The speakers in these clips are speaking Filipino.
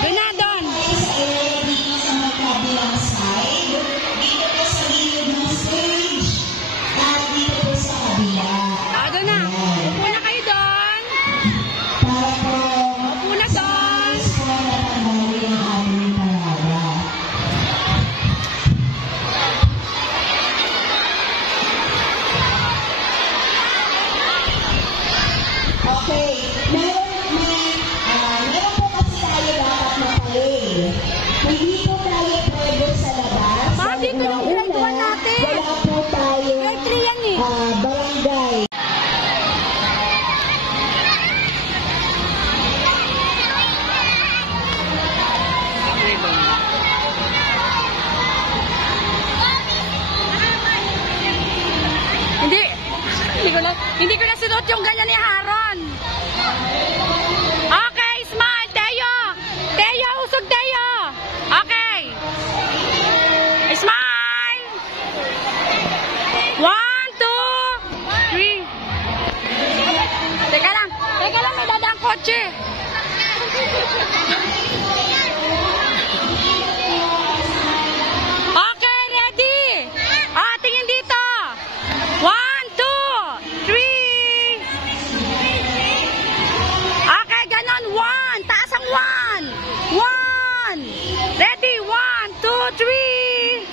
Doon na, doon. Sa magkabilang side, dito po sa gilid ng stage, at dito po sa kabila. Doon na. Upo na kayo doon. Para po, Upo na doon. po natanggali ang aming parada. Okay, meron po kasi tayo dapat mapalay. Hindi po tayo pwede sa labas. Ma, dito yung grade 1 natin. Wala po tayo Grade 3 yan eh. barangay. Hindi ko na sinuot yung ganyan ni Haron. Okay, smile, Teo. Teo, usog Teo. Okay. Smile. 1, 2, 3. Teka lang, may dadang kotse. Okay, ready? Tingin dito. 1, 2, 3. Okay, ganon. 1. Taas ang 1. 1. Ready? 1, 2, 3.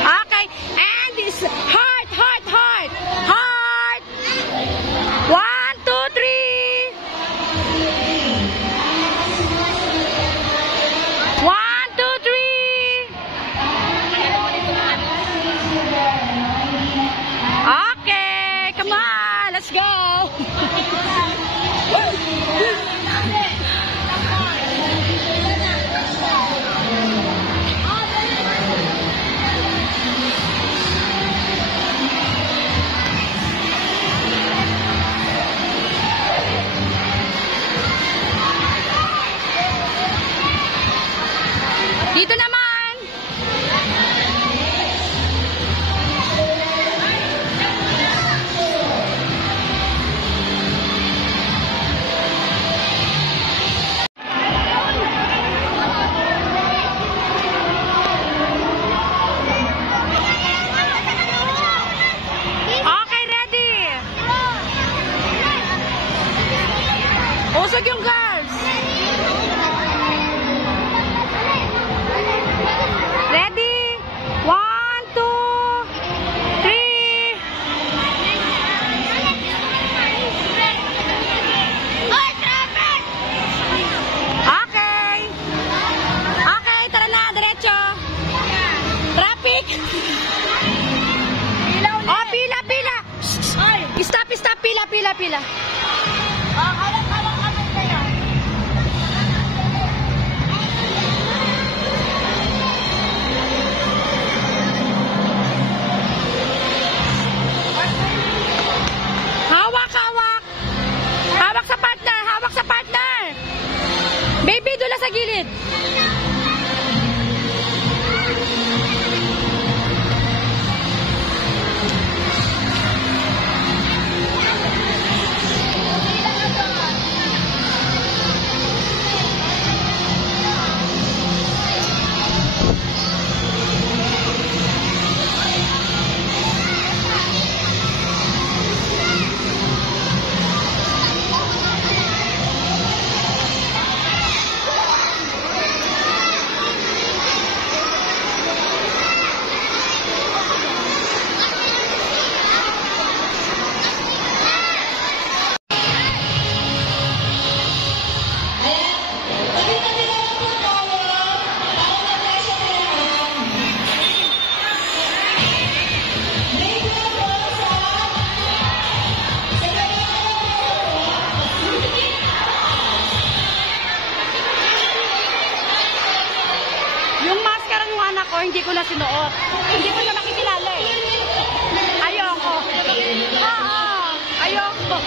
Okay. And this heart, heart, heart. Heart. 1, 2, 3. 1, 2, 3. Okay, come on, let's go. Dito naman. Okay, ready. Usog yung girls. Ready? 1, 2, 3. Okay. Okay, tara na, diretso. Traffic. Oh, pila, pila. Stop, stop, pila, pila, pila. Hawak, hawak. Hawak sa partner, hawak sa partner. Baby, dula sa gilid. Ako, hindi ko na sinuot. Hindi ko na makikilala eh. Ayoko. Oo, ayoko.